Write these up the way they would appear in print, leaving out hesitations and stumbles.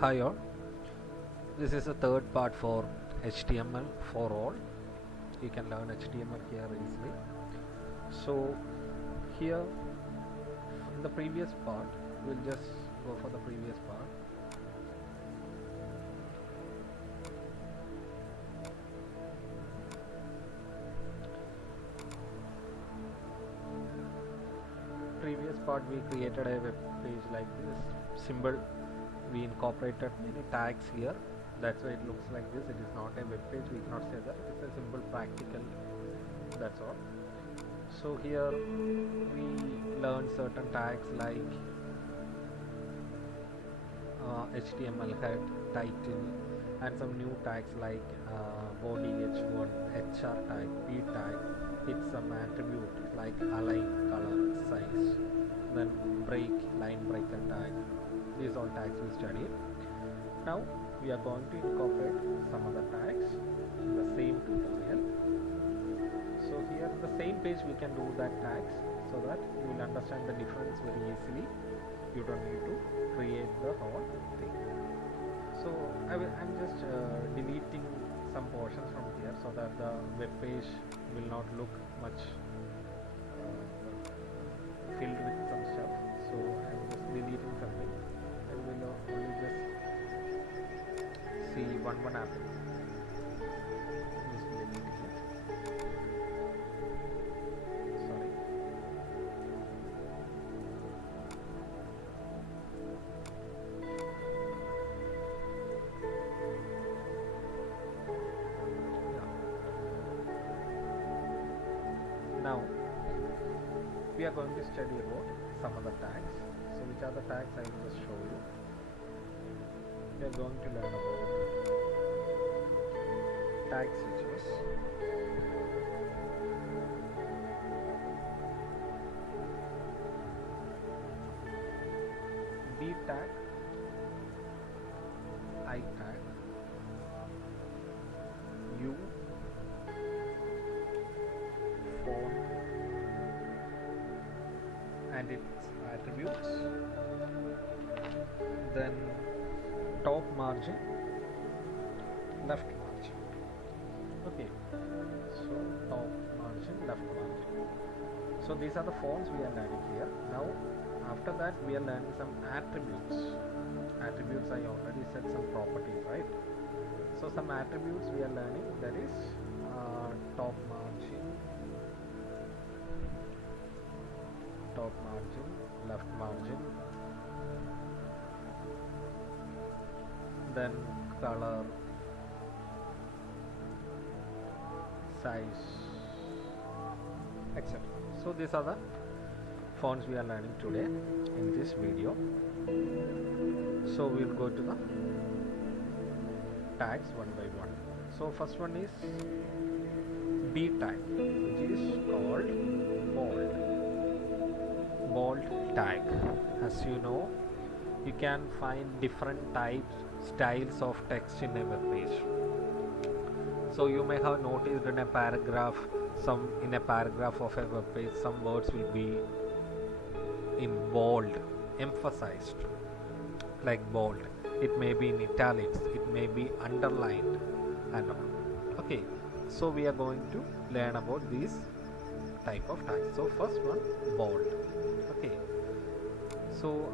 Hi all, this is the third part for HTML for all. You can learn HTML here easily. So here in the previous part, we'll just go for the previous part. Previous part we created a web page like this, symbol. We incorporated many tags here. That's why it looks like this. It is not a web page. We cannot say that. It's a simple practical. That's all. So here we learn certain tags like HTML head, title, and some new tags like body h1, hr tag, p tag. It's some attribute like align, color, size. Then break, line breaker tag. These all tags we studied. Now we are going to incorporate some other tags in the same tutorial. So here in the same page we can do that tags so that you will understand the difference very easily. You don't need to create the whole thing. So I'm just deleting some portions from here so that the web page will not look much filled with some stuff. So I'm just deleting something. I will only just see one happen. Just deleting it. Sorry. Yeah. Now we are going to study about some other tags. So which are the tags I will just show you. We are going to learn about tag switches, B tag, I tag, U, font and its attributes, then top margin, left margin. Okay, so top margin, left margin. So these are the fonts we are learning here. Now after that we are learning some attributes. Attributes, I already said some properties, right? So some attributes we are learning, that is top margin, left margin, then color, size, etc. So these are the fonts we are learning today in this video. So we'll go to the tags one by one. So first one is B tag, which is called bold tag. As you know, you can find different styles of text in a web page. So you may have noticed in a paragraph, in a paragraph of a web page, some words will be in bold, emphasized, like bold. It may be in italics, it may be underlined, and all. Okay, so we are going to learn about these type of tags. So first one, bold. Okay, so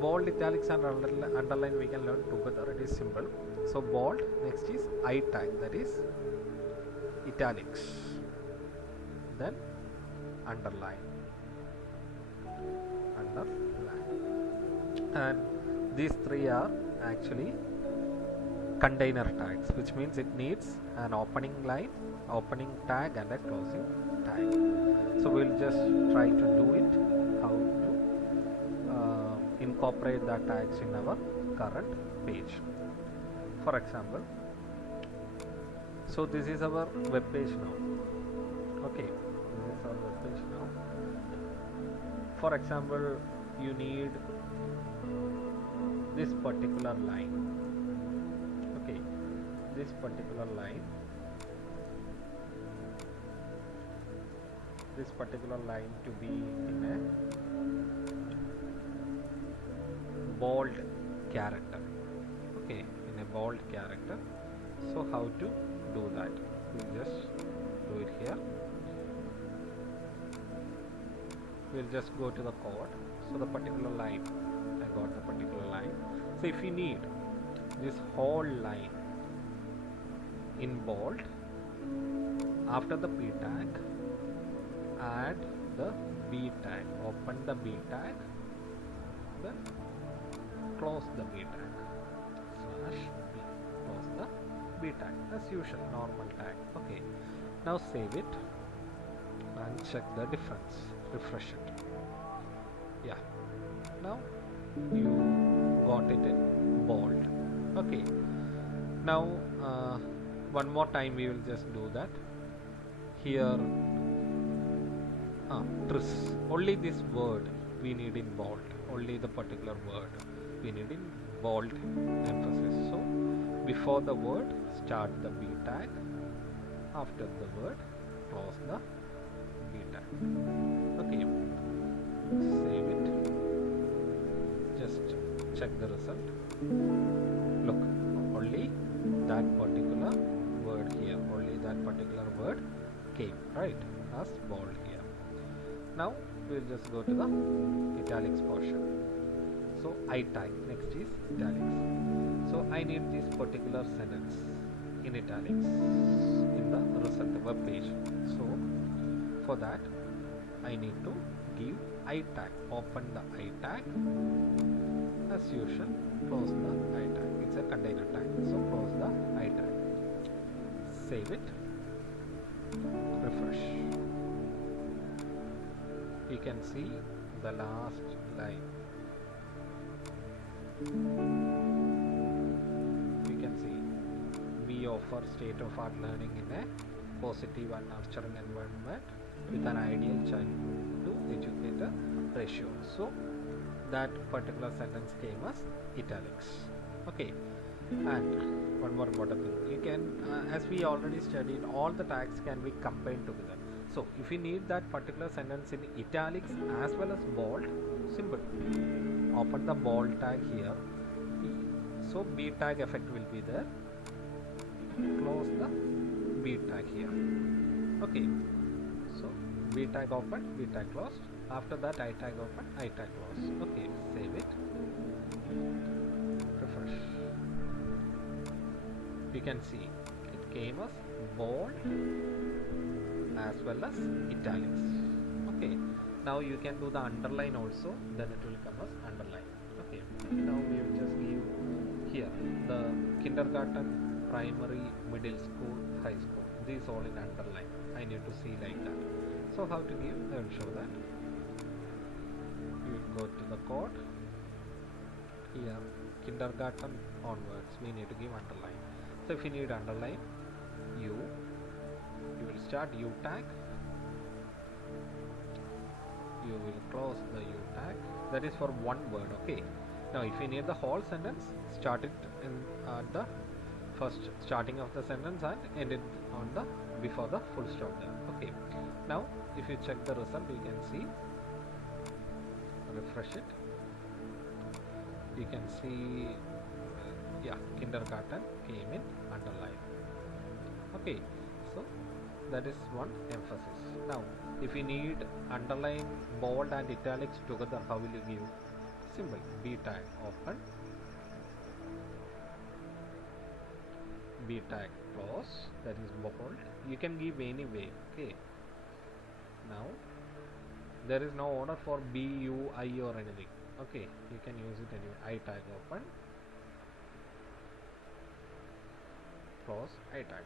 bold, italics and underline we can learn together. It is simple. So bold. Next is I tag, that is italics, then underline, and these three are actually container tags, which means it needs an opening line, opening tag and a closing tag. So we'll just try to do it, how to incorporate the tags in our current page. For example, so this is our web page now. Okay, this is our web page now. For example, you need this particular line. Okay, this particular line to be in a bold character. bold character. So how to do that? We'll just do it here. We'll just go to the code. So the particular line, I got the particular line. So if you need this whole line in bold, after the p tag, add the b tag, open the b tag, then close the b tag, slash b, close the b tag, as usual, normal tag. Okay, now save it and check the difference, refresh it. Yeah, now you got it in bold. Okay, now one more time we will just do that. Here tris, only this word we need in bold, only the particular word we need in bold emphasis. So before the word, start the b tag, after the word, close the b tag. Okay, save it, just check the result. Look, only that particular word here, only that particular word came, right, as bold here. Now we'll just go to the italics portion. So I tag, next is italics. So I need this particular sentence in italics in the result web page. So for that I need to give I tag, open the I tag, as usual, close the I tag. It's a container tag, so close the I tag, save it, refresh. You can see the last line. You can see we offer state-of-art learning in a positive and nurturing environment with an ideal child to educator ratio. So that particular sentence came as italics. Okay, and one more important thing, you can as we already studied, all the tags can be combined together. So if you need that particular sentence in italics as well as bold, simple, open the bold tag here, so b tag effect will be there, close the b tag here. Okay, so b tag open, b tag closed, after that I tag open, I tag closed. Okay, save it, refresh. You can see it came as bold as well as italics. Okay, now you can do the underline also, then it will come as underline. Okay, now we will just give here the kindergarten, primary, middle school, high school, these all in underline. I need to see like that. So how to give, I will show that. You will go to the code, here kindergarten onwards we need to give underline. So if you need underline, you will start U tag, you will close the U tag, that is for one word. Okay, now if you need the whole sentence, start it in the first starting of the sentence and end it on the before the full stop there. Okay, now if you check the result, you can see, refresh it, you can see yeah, kindergarten came in underline. Okay, so that is one emphasis. Now if you need underline, bold and italics together, how will you give? Simple, b tag open, b tag close, that is bold. You can give any way. Okay, now there is no order for b, u, I or anything. Okay, you can use it anyway. I tag open, close I tag.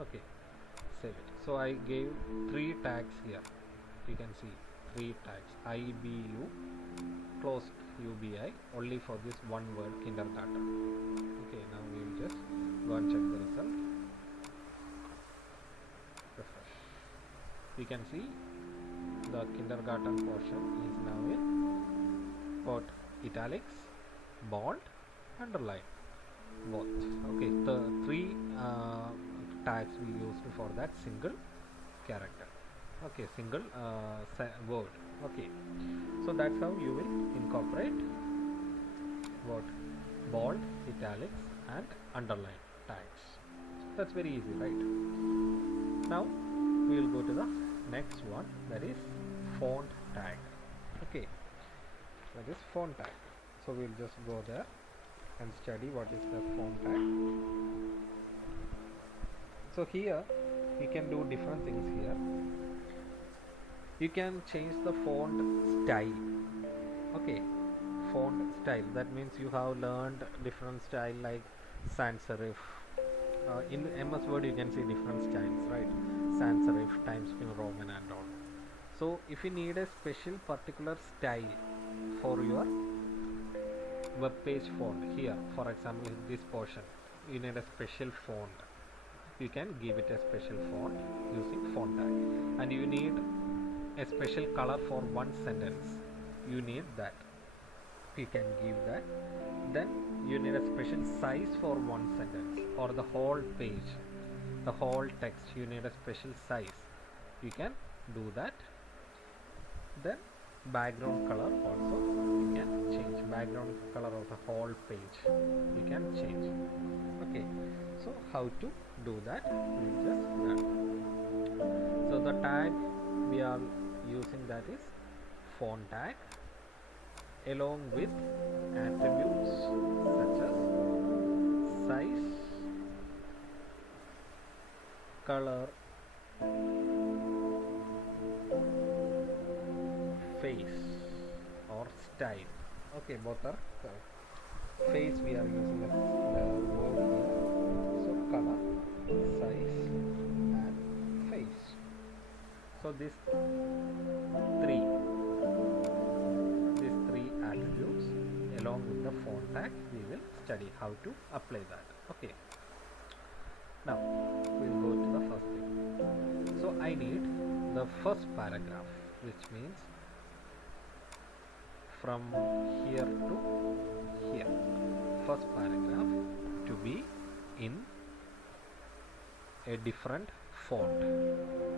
Okay, save it. So I gave 3 tags here. You can see 3 tags, I, B, U, closed UBI, only for this one word kindergarten. Okay, now we will just go and check the result. Refresh. You can see the kindergarten portion is now in both italics, bold, underline, both. Okay, the 3 tags we used for that single character. Okay, single word. Okay, so that's how you will incorporate what bold, italics and underline tags. That's very easy, right? Now we will go to the next one, that is font tag. Okay, that is font tag. So we'll just go there and study what is the font tag. So here you can do different things here. You can change the font style. Okay, font style, that means you have learned different style like sans serif. In MS Word you can see different styles, right? Sans serif, Times New Roman and all. So if you need a special particular style for your web page font, here for example in this portion you need a special font, you can give it a special font using font tag. And you need a special color for one sentence, you need that, you can give that. Then you need a special size for one sentence or the whole page, the whole text, you need a special size, you can do that. Then background color also you can change, background color of the whole page you can change. Okay, so how to do that, we'll just learn. So the tag we are using, that is font tag, along with attributes such as size, color, face or style. Okay, both are correct. Face we are using as the word here. So color, size and face. So these three attributes along with the font tag we will study how to apply that. Okay, now we'll go to the first thing. So I need the first paragraph, which means from here to here, first paragraph to be in a different font.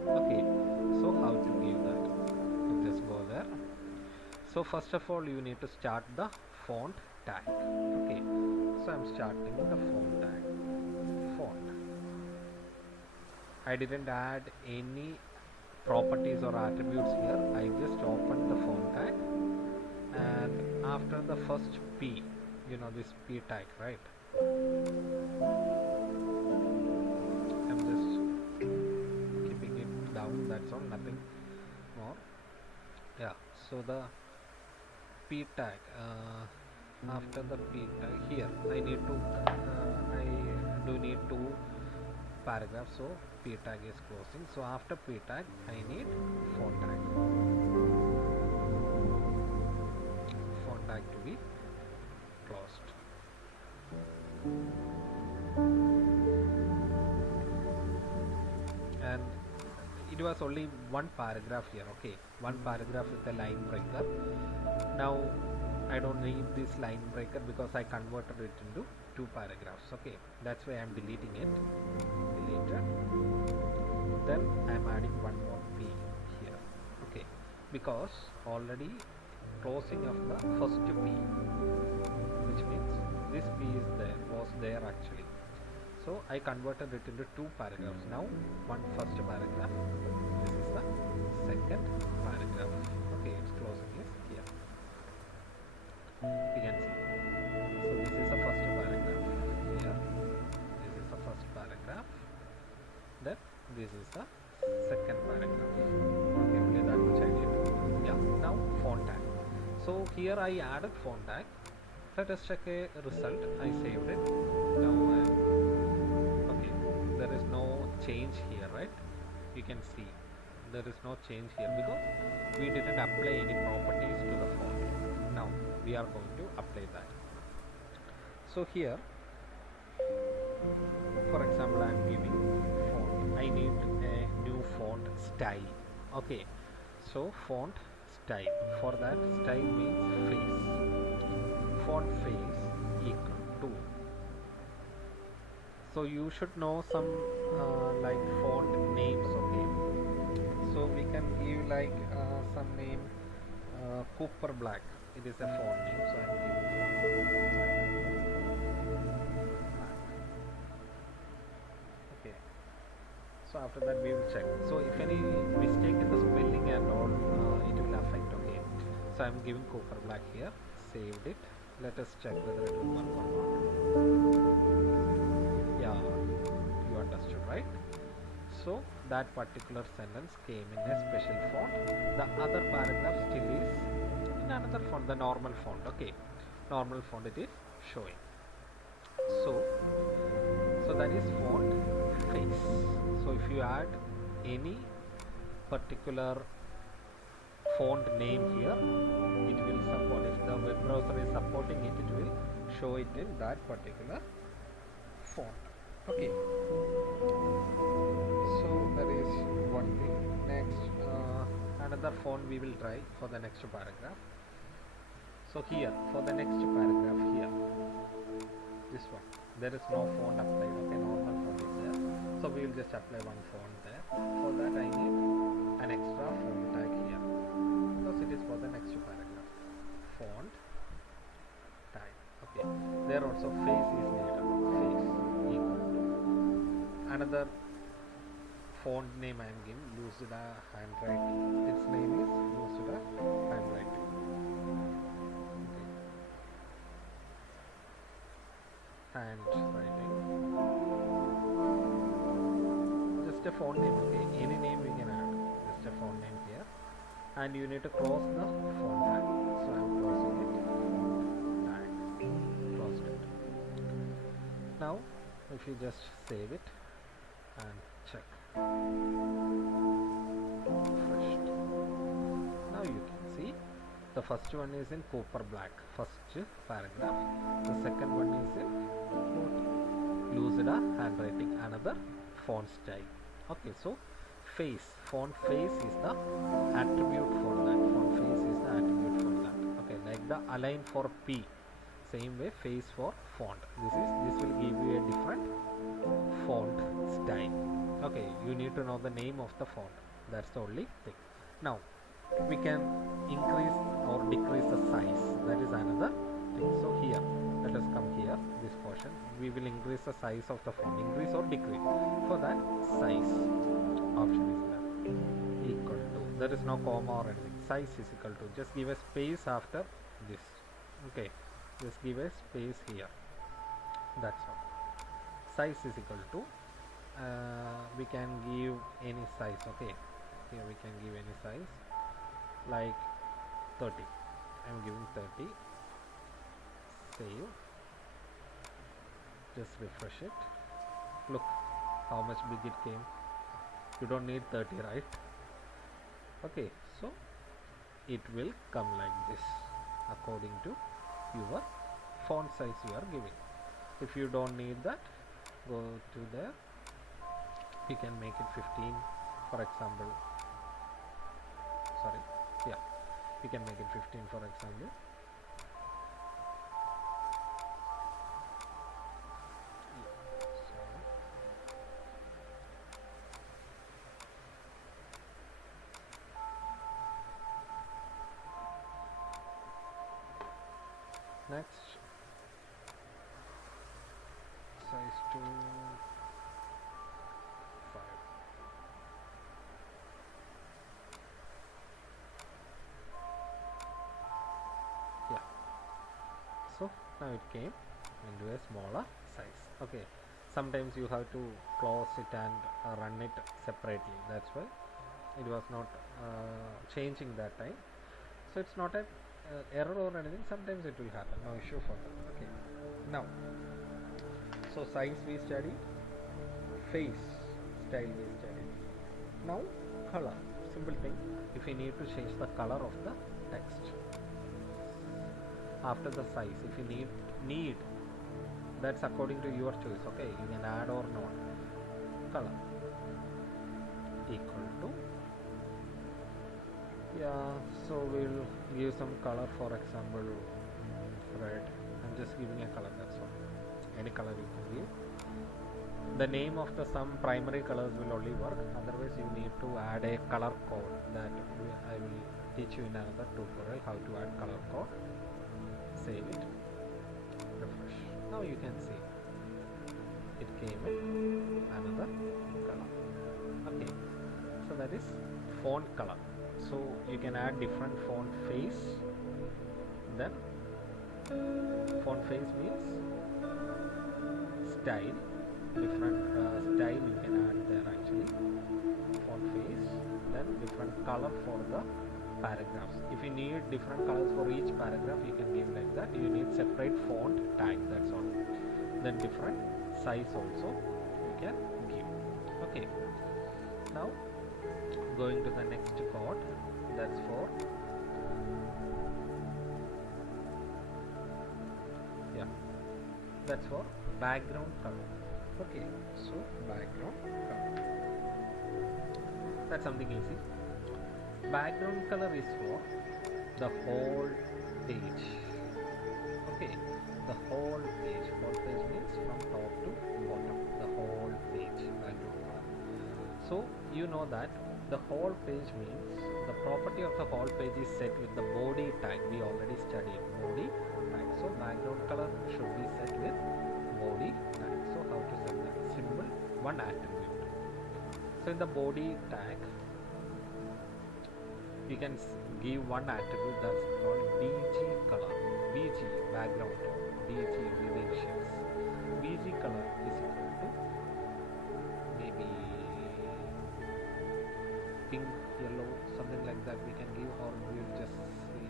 Okay, so how to give that, you just go there. So first of all you need to start the font tag. Okay, so I'm starting the font tag, font. I didn't add any properties or attributes here, I just opened the font tag, and after the first P, you know this P tag, right? I'm just keeping it down, that's all, nothing more. Yeah, so the P tag, after the P tag here I need to I do need two paragraphs, so P tag is closing. So after P tag I need font tag, font tag to be closed. And it was only one paragraph here, okay, one paragraph with a line breaker. Now I don't need this line breaker because I converted it into two paragraphs. Okay, that's why I'm deleting it, deleted. Then I'm adding one more P here. Okay, because already closing of the first P, which means this P is there, was there actually. So I converted it into two paragraphs. Now one first paragraph, this is the second paragraph. Okay, its closing is here, you can see. So this is the first paragraph here, this is the first paragraph, then this is the second paragraph. Okay, only that which I did. Yeah, now font tag. So here I added font tag. Let us check a result. I saved it. Now okay, there is no change here, right? You can see there is no change here because we didn't apply any properties to the font. Now we are going to apply that. So here, for example, I am giving font, I need a new font style. Okay, so font style, for that style means face, font face equal to. So you should know some like font names. Okay, so we can give like some name, Cooper Black, it is a font name, so I am giving Okay, so after that we will check. So if any mistake in the spelling and all, it will affect. Okay, so I'm giving Cooper Black here, saved it. Let us check whether it will work or not. Yeah, you understood, right? So that particular sentence came in a special font. The other paragraph still is in another font, the normal font. Okay, normal font it is showing. So that is font face. So if you add any particular font name here, it will support. If the web browser is supporting it, it will show it in that particular font. Okay, so that is one thing. Next, another font we will try for the next paragraph. So here for the next paragraph here, this one, there is no font applied. Okay, normal font is there, so we will just apply one font there. For that I need an extra font tag here because it is for the next paragraph. Font tag. Okay, there also face is needed. Face equal to another font name I am giving, Lucida handwriting. Its name is Lucida handwriting. Handwriting, just a font name. Okay, any name we can add, just a font name here, and you need to close the font tag. So I am closing it, tag, closed it. Now if you just save it and check, refreshed, now you can see the first one is in Cooper Black, first paragraph. The second one is in Lucida handwriting, another font style. Okay, so face, font face is the attribute for that. Font face is the attribute for that. Okay, like the align for P, same way face for font. This will give you a different font style. Okay, you need to know the name of the font. That's the only thing. Now we can increase or decrease the size. That is another thing. So here, let us come here, this portion. We will increase the size of the font, increase or decrease. For that, size option is there. Equal to. There is no comma or anything. Size is equal to. Just give a space after this. Okay. Just give a space here. That's all. Size is equal to. We can give any size. Okay. Here we can give any size. Like 30. I am giving 30. Save. Just refresh it. Look how much big it came. You don't need 30, right? Okay, so it will come like this according to your font size you are giving. If you don't need that, go to there. You can make it 15, for example. Sorry, yeah, you can make it 15, for example. Next, size to 5. Yeah, so now it came into a smaller size. Okay, sometimes you have to close it and run it separately. That's why it was not changing that time. So it's not a error or anything. Sometimes it will happen, no issue for that. Okay, now, so size we studied, face style we studied. Now color, simple thing. If you need to change the color of the text after the size, if you need that's according to your choice. Okay, you can add or not. Color equal to, yeah, so we'll give some color, for example red. I'm just giving a color, that's all. Any color you can give. The name of the some primary colors will only work, otherwise you need to add a color code. That I will teach you in another tutorial how to add color code. Save it, refresh. Now you can see it came in another color. Okay, so that is font color. So you can add different font face. Then font face means style, different style you can add there actually, font face. Then different color for the paragraphs. If you need different colors for each paragraph, you can give like that. You need separate font tag, that's all. Then different size also you can give. Okay, now going to the next code, that's for that's for background color. Okay, so background color, that's something easy. Background color is for the whole page. Okay, the whole page. Whole page means from top to bottom, the whole page background color. So you know that the whole page means the property of the whole page is set with the body tag. We already studied body tag. So background color should be set with body tag. So how to set that? Simple, one attribute. So in the body tag, you can give one attribute that's called BG color. BG background, BG vivacious. BG color is equal to maybe pink, yellow, something like that we can give, or we'll just see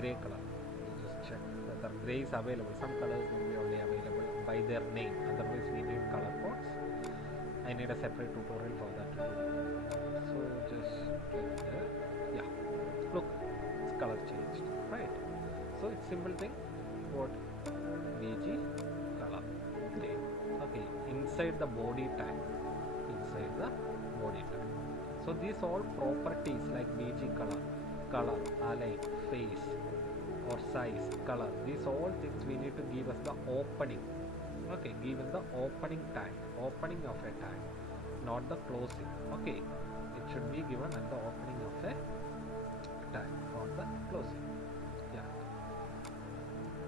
gray color. We'll just check whether gray is available. Some colors will be only available by their name, otherwise we need color codes. I need a separate tutorial for that to do. So just click there. Yeah, look, it's color changed, right? So it's simple thing. What? BG color. Okay, inside the body tag. Inside the body tag. So these all properties like BG color, align, face or size, color, these all things we need to give us the opening. Okay, given the opening tag, opening of a tag, not the closing. Okay, it should be given at the opening of a tag, not the closing. Yeah.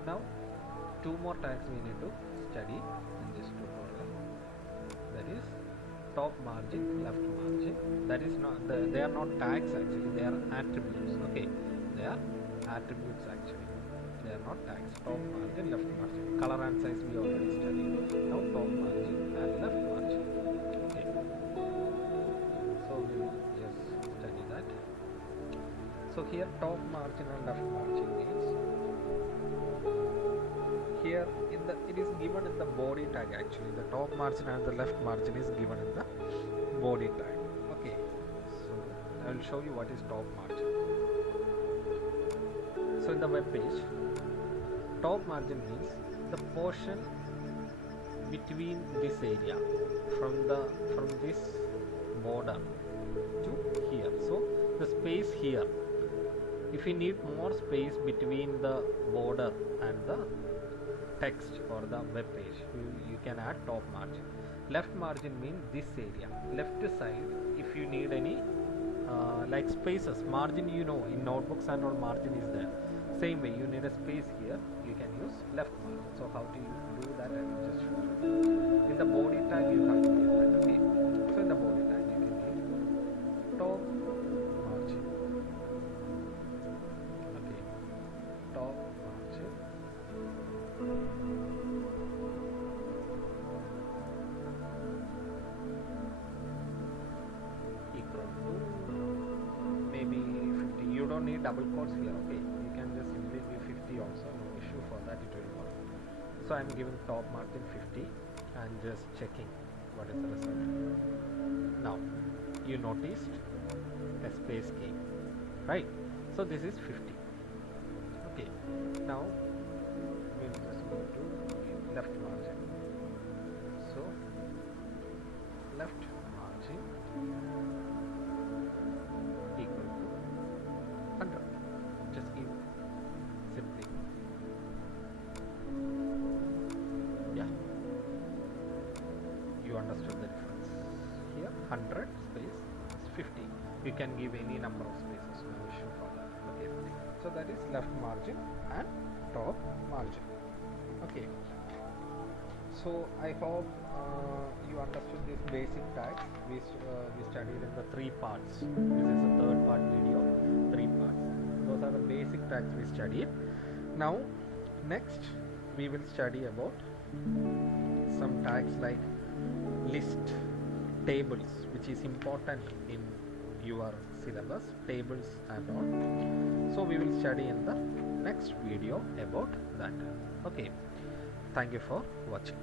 Now, two more tags we need to study in this tutorial. That is top margin, left margin. That is not they are not tags actually, they are attributes. Okay, they are attributes actually, they are not tags. Top margin, left margin, color and size we already studied. Now top margin and left margin. Okay, so we will just study that. So here top margin and left margin means here it is given in the body tag actually. The top margin and the left margin is given in the body tag. Okay, so I will show you what is top margin. So in the web page, top margin means the portion between this area from this border to here. So the space here, if you need more space between the border and the text or the web page, you can add top margin. Left margin means this area, left side. If you need any like spaces, margin, you know in notebooks and all margin is there. Same way, you need a space here, you can use left margin. So how do you do that? I will just show you. In the body tag you have to give that. Okay, so in the body tag you can give top margin. Okay, top margin equal to maybe 50. You don't need double quotes here. Okay, you can just simply give 50 also, no issue for that, it will work. So I am giving top margin 50 and just checking what is the result. Now you noticed a space came, right? So this is 50. Okay, now we will just go to left margin. So left margin equal to 100. Just give simply. Yeah, you understood the difference. Here 100 space is 50. You can give any number of spaces, no issue for that. Okay, so that is left margin and top margin. Okay, So I hope you understood this basic tags. We studied in the three parts. This is the third part video, three parts. Those are the basic tags we studied. Now next we will study about some tags like list, tables, which is important in your syllabus, tables and all. So we will study in the next video about that. Okay, thank you for watching.